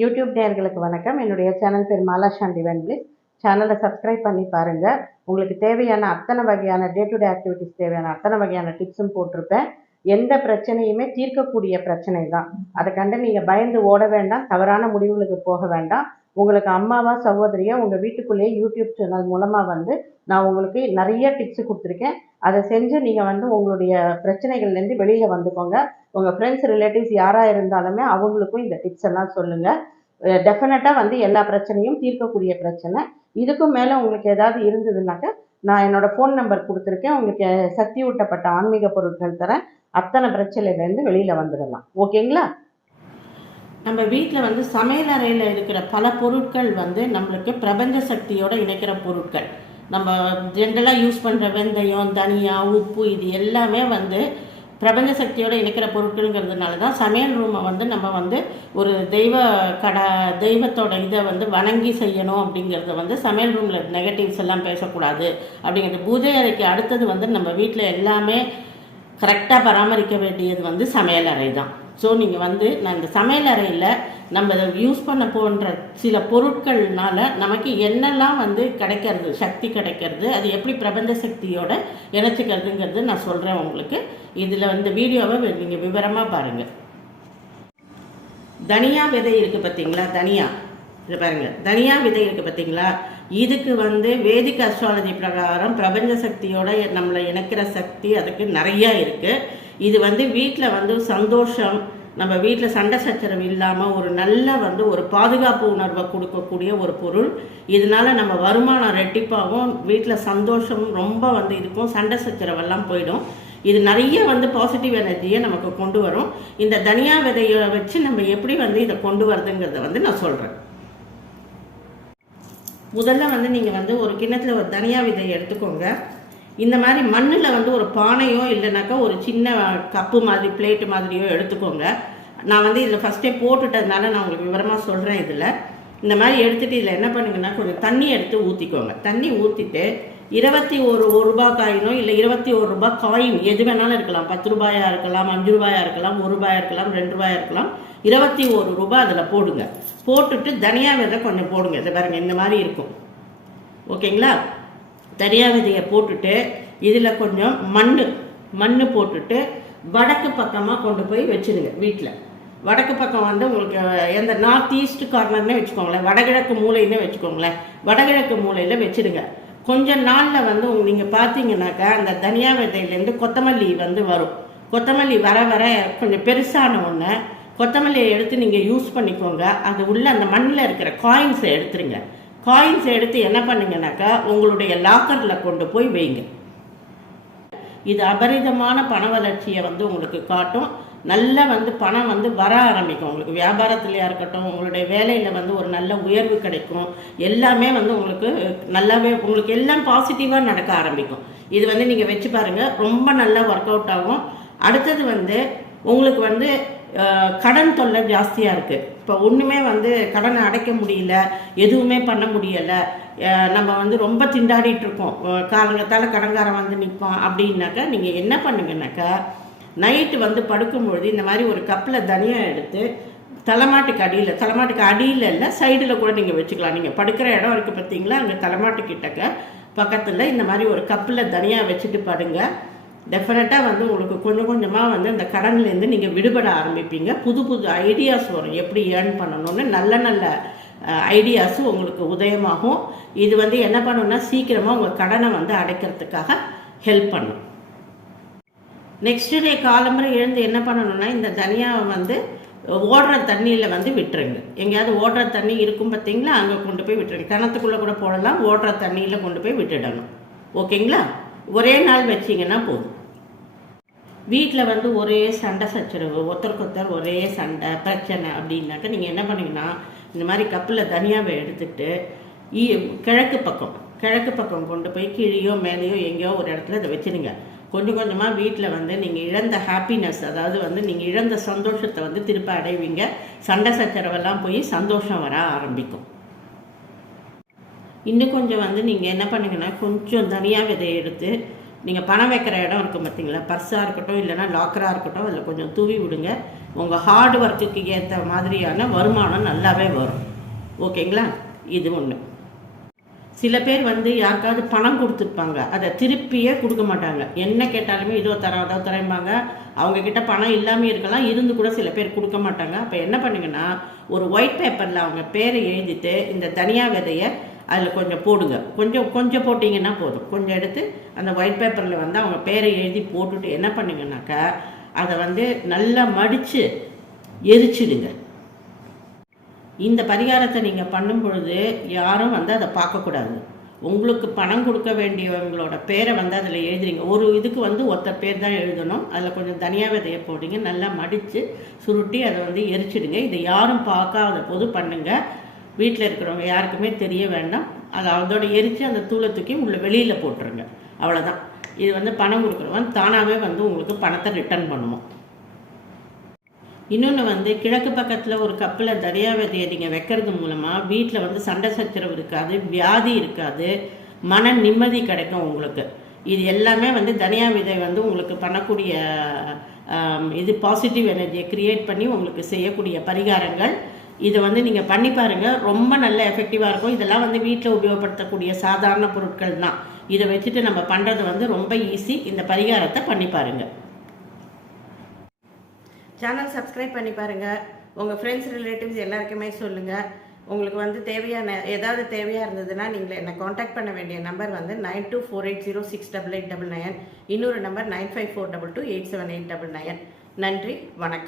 YouTube நேர்களுக்கு வணக்கம். என்னுடைய சேனல் பேர் மாலா சாந்தி வென்பிளிஸ் சேனலை சப்ஸ்கிரைப் பண்ணி பாருங்கள் உங்களுக்கு தேவையான அத்தனை வகையான டே டு டே ஆக்டிவிட்டிஸ் தேவையான அத்தனை வகையான டிப்ஸும் போட்டிருப்பேன். எந்த பிரச்சனையுமே தீர்க்கக்கூடிய பிரச்சனை தான். அதை கண்டு நீங்கள் பயந்து ஓட வேண்டாம். தவறான முடிவுகளுக்கு போக வேண்டாம். உங்களுக்கு அம்மாவா சகோதரியா உங்கள் வீட்டுக்குள்ளேயே யூடியூப் சேனல் மூலமாக வந்து நான் உங்களுக்கு நிறைய டிப்ஸ் கொடுத்துருக்கேன். அதை செஞ்சு நீங்கள் வந்து உங்களுடைய பிரச்சனைகள்லேருந்து வெளியில் வந்துக்கோங்க. உங்கள் ஃப்ரெண்ட்ஸ் ரிலேட்டிவ்ஸ் யாராக இருந்தாலுமே அவங்களுக்கும் இந்த டிப்ஸ் எல்லாம் சொல்லுங்கள் டெஃபினட்டாக வந்து எல்லா பிரச்சனையும் தீர்க்கக்கூடிய பிரச்சனை. இதுக்கும் மேலே உங்களுக்கு ஏதாவது இருந்ததுனாக்கா நான் என்னோடய ஃபோன் நம்பர் கொடுத்துருக்கேன். உங்களுக்கு சக்தி ஊட்டப்பட்ட ஆன்மீக பொருட்கள் தரேன். அத்தனை பிரச்சனையிலேருந்து வெளியில் வந்துடலாம். ஓகேங்களா? நம்ம வீட்டில் வந்து சமையல் அறையில் இருக்கிற பல பொருட்கள் வந்து நம்மளுக்கு பிரபஞ்ச சக்தியோடு இணைக்கிற பொருட்கள். நம்ம ஜென்ரலாக யூஸ் பண்ணுற வெந்தயம் தனியா உப்பு இது எல்லாமே வந்து பிரபஞ்ச சக்தியோடு இணைக்கிற பொருட்களுங்கிறதுனால தான் சமையல் ரூமை வந்து நம்ம வந்து ஒரு தெய்வ கடை தெய்வத்தோட இதை வந்து வணங்கி செய்யணும் அப்படிங்கிறத வந்து சமையல் ரூமில் நெகட்டிவ்ஸ் எல்லாம் பேசக்கூடாது. அப்படிங்கிறது பூஜை அறைக்கு அடுத்தது வந்து நம்ம வீட்டில் எல்லாமே கரெக்டாக பராமரிக்க வேண்டியது வந்து சமையல் அறை தான் ஸோ நீங்கள் வந்து நான் இந்த சமையல் அறையில் நம்ம இதை யூஸ் பண்ண போன்ற சில பொருட்கள்னால நமக்கு என்னெல்லாம் வந்து கிடைக்கிறது சக்தி கிடைக்கிறது அது எப்படி பிரபஞ்ச சக்தியோட இணைச்சிக்கிறதுங்கிறது நான் சொல்கிறேன் உங்களுக்கு. இதில் வந்து வீடியோவை நீங்கள் விவரமாக பாருங்கள் தனியா விதை இருக்குது பார்த்தீங்களா தனியா. இது பாருங்கள் தனியா விதை இருக்குது பார்த்தீங்களா இதுக்கு வந்து வேதிக் அஸ்ட்ராலஜி பிரகாரம் பிரபஞ்ச சக்தியோட நம்மளை இணைக்கிற சக்தி அதுக்கு நிறையா இருக்குது இது வந்து வீட்டில் வந்து சந்தோஷம் நம்ம வீட்டில் சண்டை சச்சரவு இல்லாமல் ஒரு நல்ல வந்து ஒரு பாதுகாப்பு உணர்வை கொடுக்கக்கூடிய ஒரு பொருள். இதனால நம்ம வருமானம் ரெட்டிப்பாகவும் வீட்டில் சந்தோஷம் ரொம்ப வந்து இருக்கும். சண்டை சச்சரவெல்லாம் போயிடும். இது நிறைய வந்து பாசிட்டிவ் எனர்ஜியை நமக்கு கொண்டு வரும். இந்த தனியா விதையை வச்சு நம்ம எப்படி வந்து இதை கொண்டு வரதுங்கிறத வந்து நான் சொல்கிறேன் முதல்ல வந்து நீங்கள் வந்து ஒரு கிண்ணத்தில் ஒரு தனியா விதையை எடுத்துக்கோங்க. இந்த மாதிரி மண்ணில் வந்து ஒரு பானையோ இல்லைனாக்கா ஒரு சின்ன கப்பு மாதிரி பிளேட்டு மாதிரியோ எடுத்துக்கோங்க. நான் வந்து இதில் ஃபஸ்ட்டே போட்டுட்டதுனால நான் உங்களுக்கு விவரமாக சொல்கிறேன் இதில். இந்த மாதிரி எடுத்துகிட்டு இதில் என்ன பண்ணுங்கன்னா கொஞ்சம் தண்ணி எடுத்து ஊற்றிக்கோங்க தண்ணி ஊற்றிட்டு இருபத்தி ஒரு ஒரு ரூபா காயினோ இல்லை இருபத்தி ஒரு ரூபா காயின் எது வேணாலும் இருக்கலாம். பத்து ரூபாயாக இருக்கலாம் அஞ்சு ரூபாயாக இருக்கலாம் ஒரு ரூபாயாக இருக்கலாம் ரெண்டு ரூபாயாக இருக்கலாம். இருபத்தி ஒரு ரூபாய் அதில் போடுங்க. போட்டுட்டு தனியா விதை கொஞ்சம் போடுங்க. இதை பாருங்கள் இந்த மாதிரி இருக்கும். ஓகேங்களா? தனியா விதையை போட்டுட்டு இதில் கொஞ்சம் மண் மண் போட்டுட்டு வடக்கு பக்கமாக கொண்டு போய் வச்சுருங்க வீட்டில் வடக்கு பக்கம் வந்து உங்களுக்கு எந்த நார்த் ஈஸ்ட் கார்னர்னே வச்சுக்கோங்களேன். வடகிழக்கு மூலைன்னு வச்சுக்கோங்களேன். வடகிழக்கு மூலையில் வச்சுடுங்க கொஞ்ச நாளில் வந்து உங்க நீங்கள் பார்த்தீங்கன்னாக்கா அந்த தனியா விதையிலேருந்து கொத்தமல்லி வந்து வரும். கொத்தமல்லி வர வர கொஞ்சம் பெருசான ஒன்று கொத்தமல்லியை எடுத்து நீங்கள் யூஸ் பண்ணிக்கோங்க. அது உள்ள அந்த மண்ணில் இருக்கிற காயின்ஸை எடுத்துருங்க. காயின்ஸ் எடுத்து என்ன பண்ணுங்கனாக்கா உங்களுடைய லாக்கரில் கொண்டு போய் வைங்க. இது அபரிதமான பண வளர்ச்சியை வந்து உங்களுக்கு காட்டும். நல்ல வந்து பணம் வந்து வர ஆரம்பிக்கும். உங்களுக்கு வியாபாரத்துலையாக இருக்கட்டும் உங்களுடைய வேலையில் வந்து ஒரு நல்ல உயர்வு கிடைக்கும். எல்லாமே வந்து உங்களுக்கு நல்லாவே உங்களுக்கு எல்லாம் பாசிட்டிவாக நடக்க ஆரம்பிக்கும். இது வந்து நீங்கள் வச்சு பாருங்கள் ரொம்ப நல்லா ஒர்க் அவுட் ஆகும். அடுத்தது வந்து உங்களுக்கு வந்து கடன் தொல்லை ஜாஸ்தியாக இருக்குது இப்போ ஒன்றுமே வந்து கடனை அடைக்க முடியல எதுவுமே பண்ண முடியலை. நம்ம வந்து ரொம்ப திண்டாடிட்டுருக்கோம் காலங்கத்தால் கடன்காரன் வந்து நிற்பான் அப்படின்னாக்கா நீங்கள் என்ன பண்ணுங்கனாக்கா நைட்டு வந்து படுக்கும்பொழுது இந்த மாதிரி ஒரு கப்பில் தனியாக எடுத்து தலைமாட்டுக்கு அடியில் தலைமாட்டுக்கு அடியில் இல்லை சைடில் கூட நீங்கள் வச்சுக்கலாம். நீங்கள் படுக்கிற இடம் இருக்குது பார்த்தீங்களா அங்கே தலைமாட்டுக்கிட்டக்க பக்கத்தில் இந்த மாதிரி ஒரு கப்பில் தனியாக வச்சுட்டு படுங்க. டெஃபினட்டாக வந்து உங்களுக்கு கொஞ்சம் கொஞ்சமாக வந்து அந்த கடன்லேருந்து நீங்கள் விடுபட ஆரம்பிப்பீங்க. புது புது ஐடியாஸ் வரும். எப்படி ஏர்ன் பண்ணணும்னு நல்ல நல்ல ஐடியாஸும் உங்களுக்கு உதயமாகும். இது வந்து என்ன பண்ணணும்னா சீக்கிரமாக உங்கள் கடனை வந்து அடைக்கிறதுக்காக ஹெல்ப் பண்ணும். நெக்ஸ்ட் டே காலம்பரை எழுந்து என்ன பண்ணணும்னா இந்த தனியாவை வந்து ஓடுற தண்ணியில் வந்து விட்டுருங்க. எங்கேயாவது ஓடுற தண்ணி இருக்கும் பார்த்தீங்களா? அங்கே கொண்டு போய் விட்டுருங்க. கிணத்துக்குள்ளே கூட போடலாம். ஓடுற தண்ணியில் கொண்டு போய் விட்டுடணும். ஓகேங்களா? ஒரே நாள் வச்சிங்கன்னா போதும். வீட்டில் வந்து ஒரே சண்டை சச்சரவு ஒருத்தருக்கு ஒருத்தர் ஒரே சண்டை பிரச்சனை அப்படின்னாக்க நீங்கள் என்ன பண்ணுவீங்கன்னா இந்த மாதிரி கப்பில் தனியாவை எடுத்துட்டு கிழக்கு பக்கம் கிழக்கு பக்கம் கொண்டு போய் கீழேயோ மேலேயோ எங்கேயோ ஒரு இடத்துல இதை வச்சிருங்க. கொஞ்சம் கொஞ்சமாக வீட்டில் வந்து நீங்கள் இழந்த ஹாப்பினஸ் அதாவது வந்து நீங்கள் இழந்த சந்தோஷத்தை வந்து திருப்ப அடைவீங்க. சண்டை சச்சரவெல்லாம் போய் சந்தோஷம் வர ஆரம்பிக்கும். இன்னும் கொஞ்சம் வந்து நீங்கள் என்ன பண்ணுங்கன்னா கொஞ்சம் தனியாக விதையை எடுத்து நீங்கள் பணம் வைக்கிற இடம் இருக்கும் பார்த்தீங்களா? பர்ஸாக இருக்கட்டும் இல்லைன்னா லாக்கராக இருக்கட்டும் அதில் கொஞ்சம் தூவி விடுங்க. உங்கள் ஹார்ட் ஒர்க்குக்கு ஏற்ற மாதிரியான வருமானம் நல்லாவே வரும். ஓகேங்களா? இது ஒன்று சில பேர் வந்து யாருக்காவது பணம் கொடுத்துருப்பாங்க. அதை திருப்பியே கொடுக்க மாட்டாங்க. என்ன கேட்டாலுமே இதோ தரோம் அதோ தரம்பாங்க அவங்கக்கிட்ட பணம் இல்லாமல் இருக்கலாம் இருந்து கூட சில பேர் கொடுக்க மாட்டாங்க. அப்போ என்ன பண்ணுங்கன்னா ஒரு ஒயிட் பேப்பரில் அவங்க பேரை எழுதிட்டு இந்த தனியா விதையை அதில் கொஞ்சம் போடுங்க. கொஞ்சம் கொஞ்சம் போட்டிங்கன்னா போதும். கொஞ்சம் எடுத்து அந்த ஒயிட் பேப்பரில் வந்து அவங்க பேரை எழுதி போட்டுட்டு என்ன பண்ணுங்கனாக்கா அதை வந்து நல்லா மடித்து எரிச்சிடுங்க. இந்த பரிகாரத்தை நீங்கள் பண்ணும் பொழுது யாரும் வந்து அதை பார்க்கக்கூடாது. உங்களுக்கு பணம் கொடுக்க வேண்டியவங்களோட பேரை வந்து அதில் எழுதுறீங்க. ஒரு இதுக்கு வந்து ஒத்த பேர் தான் எழுதணும். அதில் கொஞ்சம் தனியாக விதைய போடுங்க நல்லா மடித்து சுருட்டி அதை வந்து எரிச்சிடுங்க. இதை யாரும் பார்க்காத போது பண்ணுங்கள் வீட்டில் இருக்கிறவங்க யாருக்குமே தெரிய வேண்டாம். அதை அதோட எரித்து அந்த தூளை தூக்கி உள்ள வெளியில் போட்டுருங்க. அவ்வளோதான் இது வந்து பணம் கொடுக்குறவன் தானாகவே வந்து உங்களுக்கு பணத்தை ரிட்டர்ன் பண்ணுவோம் இன்னொன்று வந்து கிழக்கு பக்கத்தில் ஒரு கப்பில் தனியா நீங்கள் வைக்கிறது மூலமாக வீட்டில் வந்து சண்டை சச்சரவு இருக்காது வியாதி இருக்காது மன நிம்மதி கிடைக்கும் உங்களுக்கு. இது எல்லாமே வந்து தனியா விதை வந்து உங்களுக்கு பண்ணக்கூடிய இது பாசிட்டிவ் எனர்ஜியை க்ரியேட் பண்ணி உங்களுக்கு செய்யக்கூடிய பரிகாரங்கள். இதை வந்து நீங்கள் பண்ணி பாருங்கள் ரொம்ப நல்ல எஃபெக்டிவாக இருக்கும். இதெல்லாம் வந்து வீட்டில் உபயோகப்படுத்தக்கூடிய சாதாரண பொருட்கள் தான் இதை வச்சுட்டு நம்ம பண்ணுறது வந்து ரொம்ப ஈஸி இந்த பரிகாரத்தை பண்ணி பாருங்கள் சேனல் சப்ஸ்கிரைப் பண்ணி பாருங்கள் உங்கள் ஃப்ரெண்ட்ஸ் ரிலேட்டிவ்ஸ் எல்லாருக்குமே சொல்லுங்கள் உங்களுக்கு வந்து தேவையான ஏதாவது தேவையாக இருந்ததுன்னா நீங்கள் என்னை காண்டாக்ட் பண்ண வேண்டிய நம்பர் வந்து nine two four eight zero six double eight double nine இன்னொரு number nine five four double two eight seven eight double nine நன்றி. வணக்கம்.